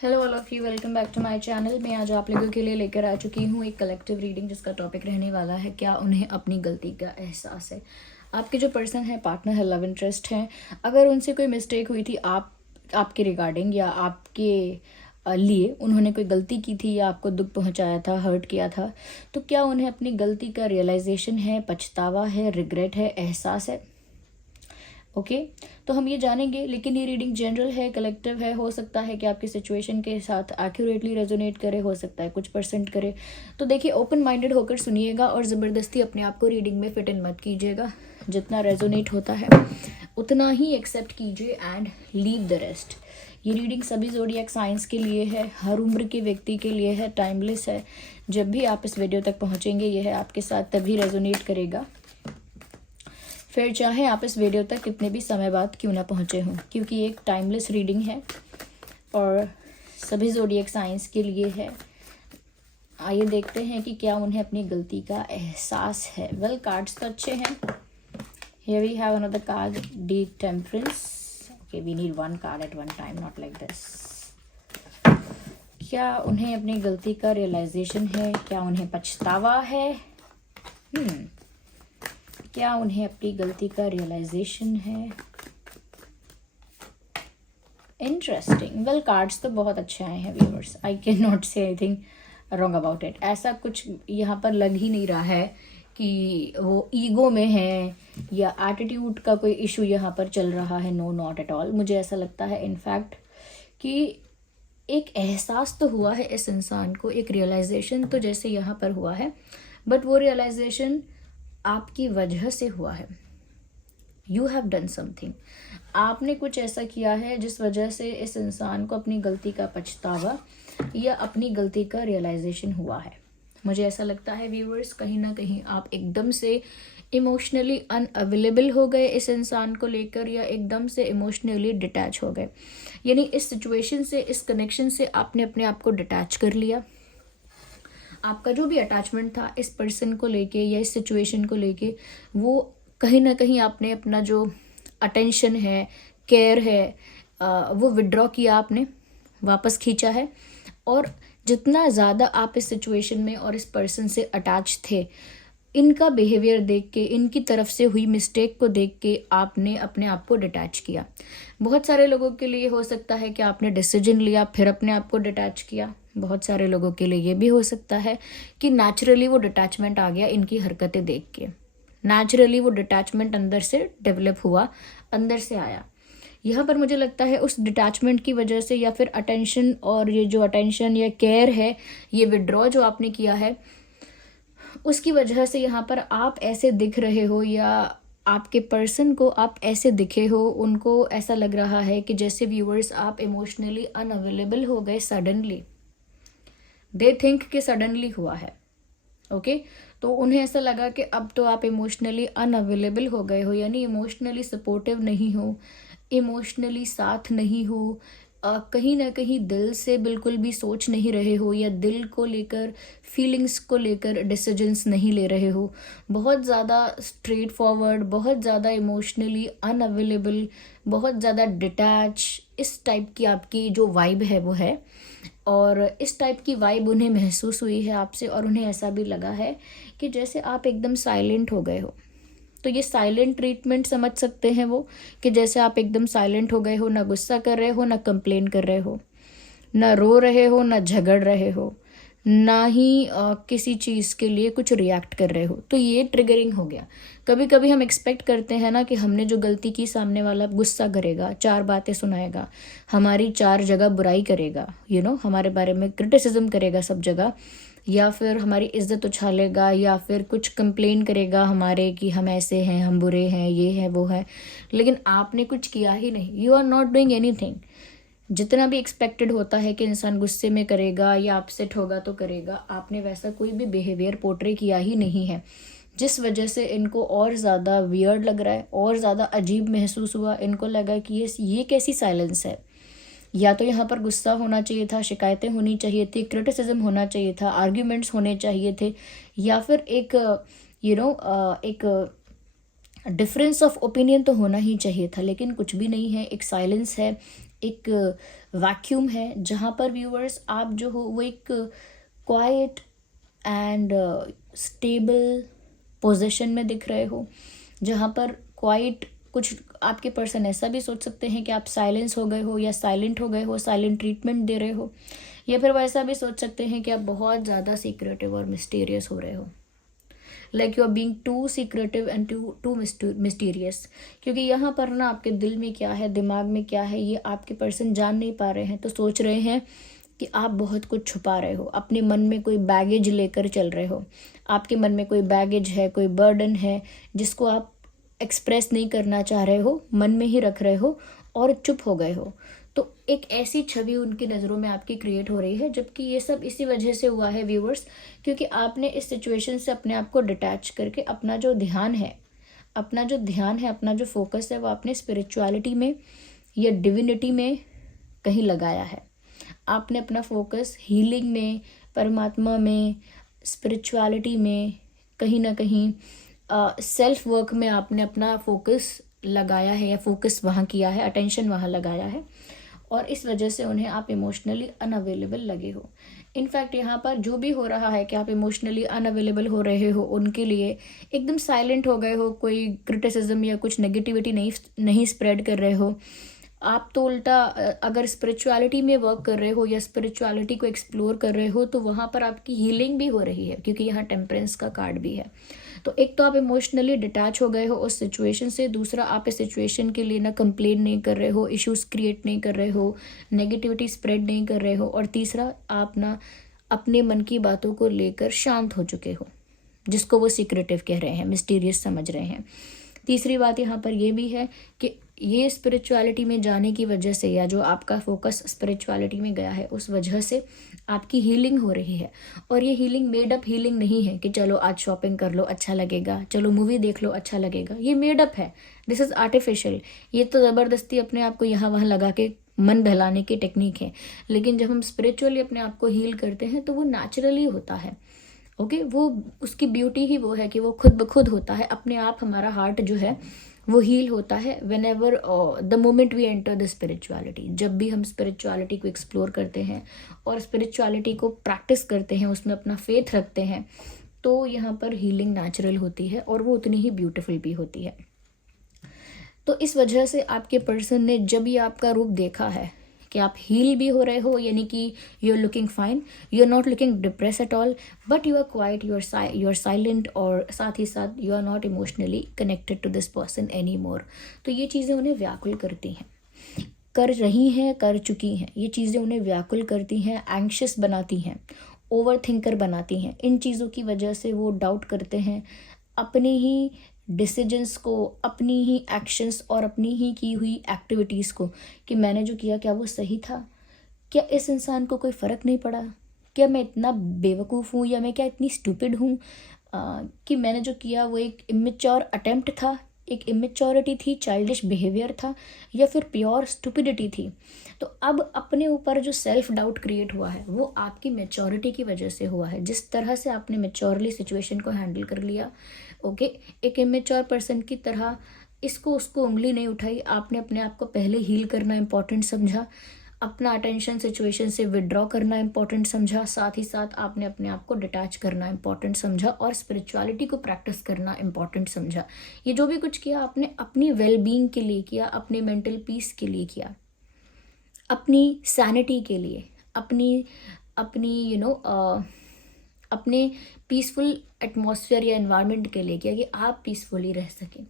Hello all of you, welcome back to my channel. मैं आज आप लोगों के लिए लेकर आ चुकी हूँ एक कलेक्टिव रीडिंग जिसका टॉपिक रहने वाला है क्या उन्हें अपनी गलती का एहसास है। आपके जो पर्सन है, पार्टनर है, लव इंटरेस्ट है, अगर उनसे कोई मिस्टेक हुई थी आपके रिगार्डिंग या आपके लिए उन्होंने कोई गलती की थी या आपको दुख पहुंचाया था, हर्ट किया था, तो क्या उन्हें अपनी गलती का रियलाइजेशन है, पछतावा है, रिग्रेट है, एहसास है। ओके तो हम ये जानेंगे, लेकिन ये रीडिंग जनरल है, कलेक्टिव है। हो सकता है कि आपकी सिचुएशन के साथ एक्यूरेटली रेजोनेट करे, हो सकता है कुछ परसेंट करे। तो देखिए, ओपन माइंडेड होकर सुनिएगा और ज़बरदस्ती अपने आप को रीडिंग में फिट इन मत कीजिएगा। जितना रेजोनेट होता है उतना ही एक्सेप्ट कीजिए एंड लीव द रेस्ट। ये रीडिंग सभी ज़ोडिएक साइंस के लिए है, हर उम्र के व्यक्ति के लिए है, टाइमलेस है। जब भी आप इस वीडियो तक पहुँचेंगे यह है आपके साथ तभी रेजोनेट करेगा, फिर चाहे आप इस वीडियो तक कितने भी समय बाद क्यों ना पहुँचे हों, क्योंकि ये एक टाइमलेस रीडिंग है और सभी ज़ोडिएक साइंस के लिए है। आइए देखते हैं कि क्या उन्हें अपनी गलती का एहसास है। वेल, कार्ड्स तो अच्छे हैं। Here we have another card, the temperance. Okay, we need one card at one time, not like this. क्या उन्हें अपनी गलती का रियलाइजेशन है? क्या उन्हें पछतावा है? क्या उन्हें अपनी गलती का रियलाइजेशन है? इंटरेस्टिंग। वेल, कार्ड्स तो बहुत अच्छे आए हैं viewers, I can not say anything wrong about it. ऐसा कुछ यहाँ पर लग ही नहीं रहा है कि वो ईगो में है या एटीट्यूड का कोई इशू यहाँ पर चल रहा है। No, not at all. मुझे ऐसा लगता है इनफैक्ट कि एक एहसास तो हुआ है इस इंसान को, एक रियलाइजेशन तो जैसे यहाँ पर हुआ है, बट वो रियलाइजेशन आपकी वजह से हुआ है। You have done something. आपने कुछ ऐसा किया है जिस वजह से इस इंसान को अपनी गलती का पछतावा या अपनी गलती का रियलाइजेशन हुआ है। मुझे ऐसा लगता है व्यूअर्स, कहीं ना कहीं आप एकदम से इमोशनली अनअवेलेबल हो गए इस इंसान को लेकर, या एकदम से इमोशनली डिटैच हो गए। यानी इस सिचुएशन से, इस कनेक्शन से आपने अपने आप को डिटैच कर लिया। आपका जो भी अटैचमेंट था इस पर्सन को लेके या इस सिचुएशन को लेके, वो कहीं ना कहीं आपने अपना जो अटेंशन है, केयर है, वो विड्रॉ किया, आपने वापस खींचा है। और जितना ज़्यादा आप इस सिचुएशन में और इस पर्सन से अटैच थे, इनका बिहेवियर देख के, इनकी तरफ से हुई मिस्टेक को देख के आपने अपने आप को डिटैच किया। बहुत सारे लोगों के लिए हो सकता है कि आपने डिसीजन लिया फिर अपने आप को डिटैच किया। बहुत सारे लोगों के लिए ये भी हो सकता है कि नेचुरली वो डिटैचमेंट आ गया इनकी हरकतें देख के। नेचुरली वो डिटैचमेंट अंदर से डेवलप हुआ, अंदर से आया। यहाँ पर मुझे लगता है उस डिटैचमेंट की वजह से, या फिर अटेंशन, और ये जो अटेंशन या केयर है, ये विड्रॉ जो आपने किया है, उसकी वजह से यहाँ पर आप ऐसे दिख रहे हो, या आपके पर्सन को आप ऐसे दिखे हो। उनको ऐसा लग रहा है कि जैसे व्यूअर्स आप इमोशनली अनअवेलेबल हो गए सडनली। दे थिंक कि सडनली हुआ है। ओके तो उन्हें ऐसा लगा कि अब तो आप इमोशनली अनअवेलेबल हो गए हो, यानी इमोशनली सपोर्टिव नहीं हो, इमोशनली साथ नहीं हो, कहीं ना कहीं दिल से बिल्कुल भी सोच नहीं रहे हो, या दिल को लेकर, फीलिंग्स को लेकर डिसीजंस नहीं ले रहे हो। बहुत ज़्यादा स्ट्रेट फॉरवर्ड, बहुत ज़्यादा इमोशनली अनअवेलेबल, बहुत ज़्यादा डिटैच, इस टाइप की आपकी जो वाइब है वो है। और इस टाइप की वाइब उन्हें महसूस हुई है आपसे, और उन्हें ऐसा भी लगा है कि जैसे आप एकदम साइलेंट हो गए हो। तो ये साइलेंट ट्रीटमेंट समझ सकते हैं वो, कि जैसे आप एकदम साइलेंट हो गए हो, ना गुस्सा कर रहे हो, ना कंप्लेन कर रहे हो, ना रो रहे हो, ना झगड़ रहे हो, ना ही किसी चीज़ के लिए कुछ रिएक्ट कर रहे हो। तो ये ट्रिगरिंग हो गया। कभी कभी हम एक्सपेक्ट करते हैं ना कि हमने जो गलती की, सामने वाला गुस्सा करेगा, चार बातें सुनाएगा, हमारी चार जगह बुराई करेगा, हमारे बारे में क्रिटिसिज्म करेगा सब जगह, या फिर हमारी इज्जत उछालेगा, या फिर कुछ कंप्लेन करेगा हमारे कि हम ऐसे हैं, हम बुरे हैं, ये है वो है। लेकिन आपने कुछ किया ही नहीं। You are not doing anything. जितना भी एक्सपेक्टेड होता है कि इंसान गुस्से में करेगा या अपसेट होगा तो करेगा, आपने वैसा कोई भी बिहेवियर पोर्ट्रे किया ही नहीं है, जिस वजह से इनको और ज़्यादा वियर्ड लग रहा है, और ज़्यादा अजीब महसूस हुआ। इनको लगा कि ये कैसी साइलेंस है। या तो यहाँ पर गुस्सा होना चाहिए था, शिकायतें होनी चाहिए थी, क्रिटिसिज्म होना चाहिए था, आर्ग्यूमेंट्स होने चाहिए थे, या फिर एक एक डिफरेंस ऑफ ओपिनियन तो होना ही चाहिए था। लेकिन कुछ भी नहीं है, एक साइलेंस है, एक वैक्यूम है जहाँ पर व्यूअर्स आप जो हो वो एक क्वाइट एंड स्टेबल पोजीशन में दिख रहे हो, जहाँ पर क्वाइट कुछ आपके पर्सन ऐसा भी सोच सकते हैं कि आप साइलेंस हो गए हो या साइलेंट हो गए हो, साइलेंट ट्रीटमेंट दे रहे हो, या फिर वो ऐसा भी सोच सकते हैं कि आप बहुत ज़्यादा सीक्रेटिव और मिस्टीरियस हो रहे हो, like you are being too secretive and too mysterious. क्योंकि यहाँ पर ना आपके दिल में क्या है, दिमाग में क्या है, ये आपके पर्सन जान नहीं पा रहे हैं। तो सोच रहे हैं कि आप बहुत कुछ छुपा रहे हो, अपने मन में कोई बैगेज लेकर चल रहे हो, आपके मन में कोई बैगेज है, कोई बर्डन है जिसको आप एक्सप्रेस नहीं करना चाह रहे हो, मन में ही रख रहे हो और चुप हो गए हो। तो एक ऐसी छवि उनकी नज़रों में आपकी क्रिएट हो रही है, जबकि ये सब इसी वजह से हुआ है व्यूवर्स, क्योंकि आपने इस सिचुएशन से अपने आप को डिटैच करके अपना जो ध्यान है, अपना जो फोकस है वो आपने स्पिरिचुअलिटी में या डिविनिटी में कहीं लगाया है। आपने अपना फोकस हीलिंग में, परमात्मा में, स्पिरिचुअलिटी में, कहीं ना कहीं सेल्फ वर्क में आपने अपना फोकस लगाया है या फोकस वहाँ किया है, अटेंशन वहाँ लगाया है, और इस वजह से उन्हें आप इमोशनली अनअवेलेबल लगे हो। इनफैक्ट यहाँ पर जो भी हो रहा है कि आप इमोशनली अनअवेलेबल हो रहे हो उनके लिए, एकदम साइलेंट हो गए हो, कोई क्रिटिसिज्म या कुछ नेगेटिविटी नहीं स्प्रेड कर रहे हो, आप तो उल्टा अगर स्पिरिचुअलिटी में वर्क कर रहे हो या स्पिरिचुअलिटी को एक्सप्लोर कर रहे हो तो वहाँ पर आपकी हीलिंग भी हो रही है, क्योंकि यहाँ टेम्परेंस का कार्ड भी है। तो एक तो आप इमोशनली डिटैच हो गए हो उस सिचुएशन से, दूसरा आप इस सिचुएशन के लिए ना कंप्लेन नहीं कर रहे हो, इश्यूज क्रिएट नहीं कर रहे हो, नेगेटिविटी स्प्रेड नहीं कर रहे हो, और तीसरा आप ना अपने मन की बातों को लेकर शांत हो चुके हो, जिसको वो सीक्रेटिव कह रहे हैं, मिस्टीरियस समझ रहे हैं। तीसरी बात यहाँ पर ये भी है कि ये स्पिरिचुअलिटी में जाने की वजह से, या जो आपका फोकस स्पिरिचुअलिटी में गया है उस वजह से आपकी हीलिंग हो रही है। और ये हीलिंग मेड अप हीलिंग नहीं है कि चलो आज शॉपिंग कर लो अच्छा लगेगा, चलो मूवी देख लो अच्छा लगेगा, ये मेड अप है, दिस इज़ आर्टिफिशियल। ये तो ज़बरदस्ती अपने आप को यहाँ वहाँ लगा के मन बहलाने की टेक्निक है। लेकिन जब हम स्पिरिचुअली अपने आप को हील करते हैं तो वो नेचुरली होता है। ओके, वो उसकी ब्यूटी ही वो है कि वो खुद ब खुद होता है अपने आप। हमारा हार्ट जो है वो हील होता है whenever the moment we enter the spirituality. जब भी हम स्पिरिचुअलिटी को एक्सप्लोर करते हैं और स्पिरिचुअलिटी को प्रैक्टिस करते हैं, उसमें अपना फेथ रखते हैं, तो यहाँ पर हीलिंग नेचुरल होती है और वो उतनी ही ब्यूटीफुल भी होती है। तो इस वजह से आपके पर्सन ने जब ये आपका रूप देखा है कि आप हील भी हो रहे हो, यानी कि you are looking fine, you are not looking depress at all, but you are quiet, you are silent, और साथ ही साथ you are not emotionally connected to this person any more. तो ये चीज़ें उन्हें व्याकुल करती हैं, कर रही हैं, कर चुकी हैं। ये चीज़ें उन्हें व्याकुल करती हैं, एंग्शियस बनाती हैं, ओवर थिंकर बनाती हैं। इन चीज़ों की वजह से वो डाउट करते हैं अपने ही डिसीजंस को, अपनी ही एक्शंस और अपनी ही की हुई एक्टिविटीज़ को, कि मैंने जो किया क्या वो सही था, क्या इस इंसान को कोई फ़र्क नहीं पड़ा, क्या मैं इतना बेवकूफ़ हूँ, या मैं क्या इतनी स्टूपिड हूँ कि मैंने जो किया वो एक इमेच्योर अटेम्प्ट था, एक इमेच्योरिटी थी, चाइल्डिश बिहेवियर था, या फिर प्योर स्टूपिडिटी थी। तो अब अपने ऊपर जो सेल्फ डाउट क्रिएट हुआ है वो आपकी मेच्योरिटी की वजह से हुआ है, जिस तरह से आपने मेच्योरली सिचुएशन को हैंडल कर लिया। ओके, एक इमेच्योर पर्सन की तरह इसको उसको उंगली नहीं उठाई, आपने अपने आप को पहले हील करना इंपॉर्टेंट समझा, अपना अटेंशन सिचुएशन से विड्रॉ करना इंपॉर्टेंट समझा, साथ ही साथ आपने अपने आप को डिटैच करना इंपॉर्टेंट समझा, और स्पिरिचुअलिटी को प्रैक्टिस करना इंपॉर्टेंट समझा। ये जो भी कुछ किया आपने अपनी वेलबींग के लिए किया, अपने मेंटल पीस के लिए किया, अपनी सैनिटी के लिए, अपनी अपनी अपने पीसफुल एटमॉस्फेयर या एनवायरनमेंट के लिए किया, कि आप पीसफुली रह सकें।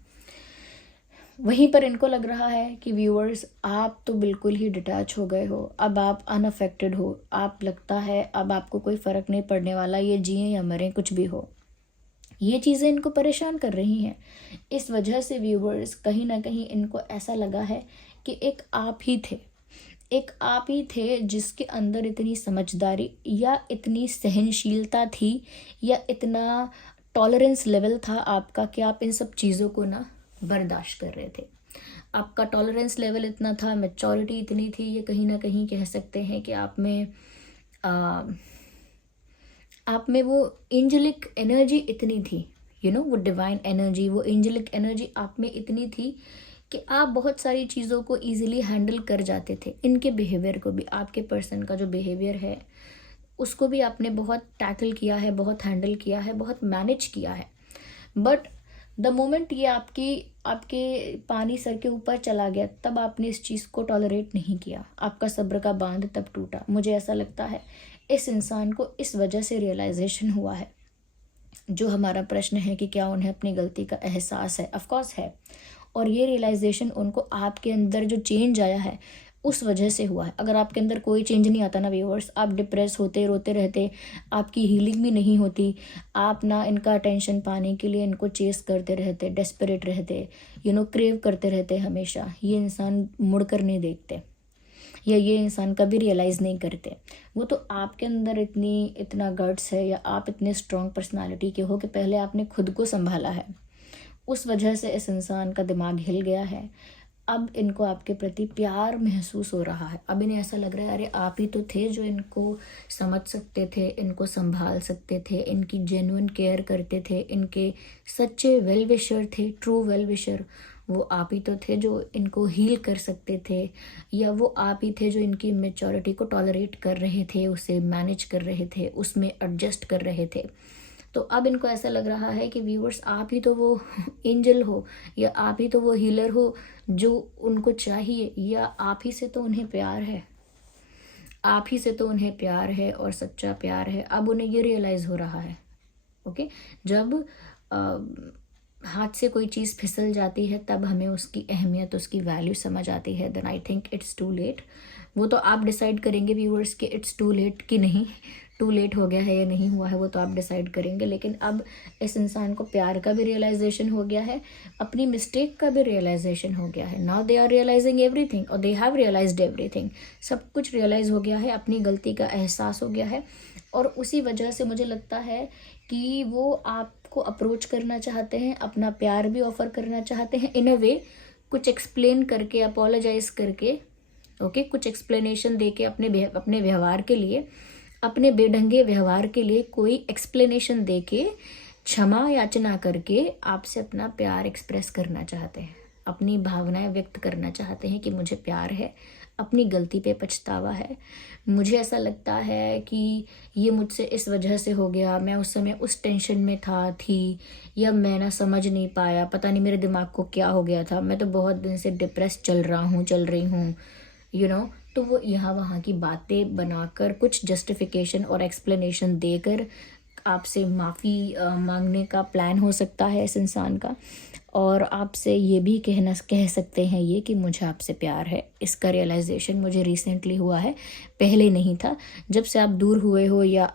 वहीं पर इनको लग रहा है कि व्यूअर्स आप तो बिल्कुल ही डिटैच हो गए हो, अब आप अनअफेक्टेड हो, आप लगता है अब आपको कोई फ़र्क नहीं पड़ने वाला, ये जिए या मरें कुछ भी हो। ये चीज़ें इनको परेशान कर रही हैं। इस वजह से व्यूअर्स कहीं ना कहीं इनको ऐसा लगा है कि एक आप ही थे, एक आप ही थे जिसके अंदर इतनी समझदारी या इतनी सहनशीलता थी या इतना टॉलरेंस लेवल था आपका कि आप इन सब चीज़ों को ना बर्दाश्त कर रहे थे। आपका टॉलरेंस लेवल इतना था, मैच्योरिटी इतनी थी, ये कहीं ना कहीं कह सकते हैं कि आप में वो एंजेलिक एनर्जी इतनी थी, वो डिवाइन एनर्जी, वो एंजेलिक एनर्जी आप में इतनी थी कि आप बहुत सारी चीज़ों को ईजिली हैंडल कर जाते थे। इनके बिहेवियर को भी, आपके पर्सन का जो बिहेवियर है उसको भी आपने बहुत टैकल किया है, बहुत हैंडल किया है, बहुत मैनेज किया है। बट द मोमेंट ये आपके पानी सर के ऊपर चला गया, तब आपने इस चीज़ को टॉलरेट नहीं किया, आपका सब्र का बांध तब टूटा। मुझे ऐसा लगता है इस इंसान को इस वजह से रियलाइजेशन हुआ है। जो हमारा प्रश्न है कि क्या उन्हें अपनी गलती का एहसास है, ऑफ कोर्स है। और ये रियलाइजेशन उनको आपके अंदर जो चेंज आया है उस वजह से हुआ है। अगर आपके अंदर कोई चेंज नहीं आता ना व्यूअर्स, आप डिप्रेस होते रोते रहते, आपकी हीलिंग भी नहीं होती, आप ना इनका अटेंशन पाने के लिए इनको चेस करते रहते, डेस्परेट रहते, क्रेव करते रहते हमेशा, ये इंसान मुड़ कर नहीं देखते, या ये इंसान कभी रियलाइज़ नहीं करते। वो तो आपके अंदर इतना गट्स है, या आप इतने स्ट्रॉन्ग पर्सनालिटी के हो कि पहले आपने खुद को संभाला है। उस वजह से इस इंसान का दिमाग हिल गया है। अब इनको आपके प्रति प्यार महसूस हो रहा है। अब इन्हें ऐसा लग रहा है अरे आप ही तो थे जो इनको समझ सकते थे, इनको संभाल सकते थे, इनकी जेन्युइन केयर करते थे, इनके सच्चे वेल विशर थे, ट्रू वेल विशर। वो आप ही तो थे जो इनको हील कर सकते थे, या वो आप ही थे जो इनकी मेच्योरिटी को टॉलरेट कर रहे थे, उसे मैनेज कर रहे थे, उसमें एडजस्ट कर रहे थे। तो अब इनको ऐसा लग रहा है कि व्यूअर्स आप ही तो वो एंजल हो, या आप ही तो वो हीलर हो जो उनको चाहिए, या आप ही से तो उन्हें प्यार है, आप ही से तो उन्हें प्यार है और सच्चा प्यार है। अब उन्हें ये रियलाइज़ हो रहा है। ओके, जब हाथ से कोई चीज़ फिसल जाती है तब हमें उसकी अहमियत, उसकी वैल्यू समझ आती है। Then I think it's too late. वो तो आप डिसाइड करेंगे व्यूअर्स कि इट्स टू लेट कि नहीं, टू लेट हो गया है या नहीं हुआ है, वो तो आप डिसाइड करेंगे। लेकिन अब इस इंसान को प्यार का भी रियलाइजेशन हो गया है, अपनी मिस्टेक का भी रियलाइजेशन हो गया है। Now they are realising everything, और दे हैव रियलाइज्ड एवरीथिंग। सब कुछ रियलाइज़ हो गया है, अपनी गलती का एहसास हो गया है। और उसी वजह से मुझे लगता है कि वो आपको अप्रोच करना चाहते हैं, अपना प्यार भी ऑफ़र करना चाहते हैं इन अ वे, कुछ एक्सप्लेन करके, अपोलोजाइज़ करके, ओके, कुछ एक्सप्लेनेशन दे के, अपने व्यवहार के लिए, अपने बेढंगे व्यवहार के लिए कोई एक्सप्लेनेशन दे के, क्षमा याचना करके आपसे अपना प्यार एक्सप्रेस करना चाहते हैं, अपनी भावनाएं व्यक्त करना चाहते हैं कि मुझे प्यार है, अपनी गलती पे पछतावा है। मुझे ऐसा लगता है कि ये मुझसे इस वजह से हो गया, मैं उस समय उस टेंशन में थी, या मैं ना समझ नहीं पाया, पता नहीं मेरे दिमाग को क्या हो गया था, मैं तो बहुत दिन से डिप्रेस चल रही हूँ, तो वो यहाँ वहाँ की बातें बनाकर, कुछ जस्टिफिकेशन और एक्सप्लेनेशन देकर आपसे माफ़ी मांगने का प्लान हो सकता है इस इंसान का। और आपसे ये भी कह सकते हैं ये कि मुझे आपसे प्यार है। इसका रियलाइजेशन मुझे रिसेंटली हुआ है, पहले नहीं था। जब से आप दूर हुए हो, या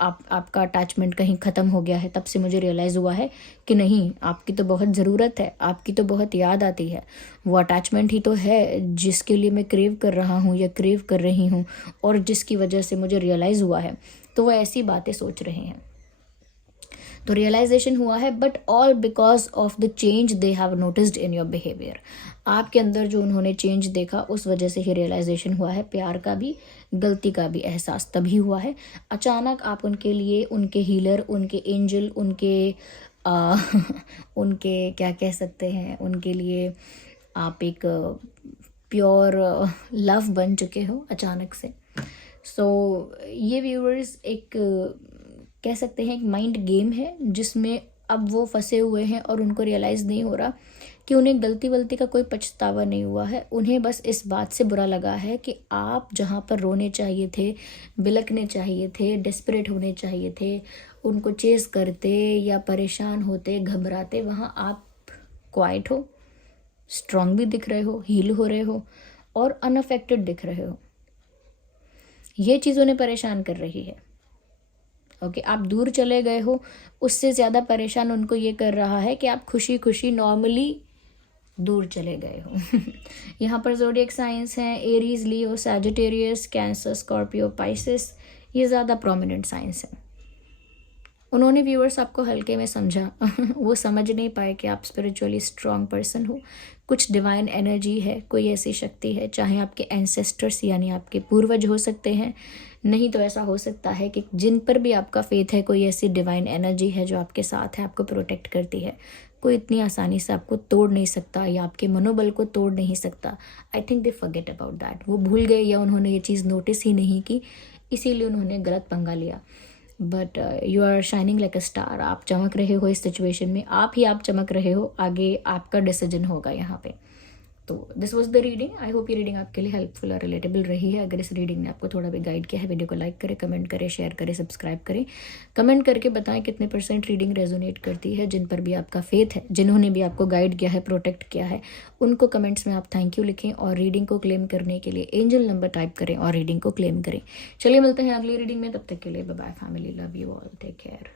आपका अटैचमेंट कहीं ख़त्म हो गया है, तब से मुझे रियलाइज़ हुआ है कि नहीं, आपकी तो बहुत ज़रूरत है, आपकी तो बहुत याद आती है। वो अटैचमेंट ही तो है जिसके लिए मैं क्रेव कर रहा हूँ या क्रेव कर रही हूँ, और जिसकी वजह से मुझे रियलाइज़ हुआ है। तो वो ऐसी बातें सोच रहे हैं, तो रियलाइजेशन हुआ है, but all because of the change they have noticed in your behaviour. आपके अंदर जो उन्होंने चेंज देखा, उस वजह से ही रियलाइजेशन हुआ है। प्यार का भी, गलती का भी एहसास तभी हुआ है। अचानक आप उनके लिए, उनके हीलर, उनके एंजल, उनके क्या कह सकते हैं, उनके लिए आप एक प्योर लव बन चुके हो अचानक से। सो ये व्यूअर्स एक कह सकते हैं एक माइंड गेम है, जिसमें अब वो फंसे हुए हैं और उनको रियलाइज़ नहीं हो रहा कि उन्हें गलती का कोई पछतावा नहीं हुआ है। उन्हें बस इस बात से बुरा लगा है कि आप जहाँ पर रोने चाहिए थे, बिलखने चाहिए थे, डेस्परेट होने चाहिए थे, उनको चेस करते या परेशान होते, घबराते, वहाँ आप क्वाइट हो, स्ट्रांग भी दिख रहे हो, हील हो रहे हो, और अनअफेक्टेड दिख रहे हो। ये चीज़ उन्हें परेशान कर रही है। ओके, आप दूर चले गए हो, उससे ज़्यादा परेशान उनको ये कर रहा है कि आप खुशी खुशी नॉर्मली दूर चले गए हो। यहाँ पर ज़ोडिएक साइंस हैं एरीज, लियो, सैजिटेरियस, कैंसर, स्कॉर्पियो, पाइसेस, ये ज़्यादा प्रोमिनेंट साइंस हैं। उन्होंने व्यूअर्स आपको हल्के में समझा। वो समझ नहीं पाए कि आप स्पिरिचुअली स्ट्रॉन्ग पर्सन हो, कुछ डिवाइन एनर्जी है, कोई ऐसी शक्ति है, चाहे आपके एंसेस्टर्स यानी आपके पूर्वज हो सकते हैं, नहीं तो ऐसा हो सकता है कि जिन पर भी आपका फेथ है, कोई ऐसी डिवाइन एनर्जी है जो आपके साथ है, आपको प्रोटेक्ट करती है। कोई इतनी आसानी से आपको तोड़ नहीं सकता या आपके मनोबल को तोड़ नहीं सकता। I think they forget about that. वो भूल गए या उन्होंने ये चीज़ नोटिस ही नहीं की, इसीलिए उन्होंने गलत पंगा लिया। But you are shining like a star. आप चमक रहे हो इस सिचुएशन में, आप चमक रहे हो। आगे आपका डिसीजन होगा यहाँ पे। तो this was the reading. I hope ये रीडिंग आपके लिए हेल्पफुल और रिलेटेबल रही है। अगर इस रीडिंग ने आपको थोड़ा भी गाइड किया है, वीडियो को लाइक करें, कमेंट करें, शेयर करें, सब्सक्राइब करें। कमेंट करके बताएं कितने % रीडिंग रेजोनेट करती है। जिन पर भी आपका फेथ है, जिन्होंने भी आपको गाइड किया है, प्रोटेक्ट किया है, उनको कमेंट्स में आप थैंक यू लिखें और रीडिंग को क्लेम करने के लिए एंजल नंबर टाइप करें और रीडिंग को क्लेम करें। चलिए मिलते हैं अगली रीडिंग में, तब तक के लिए bye bye family, love you all, take care.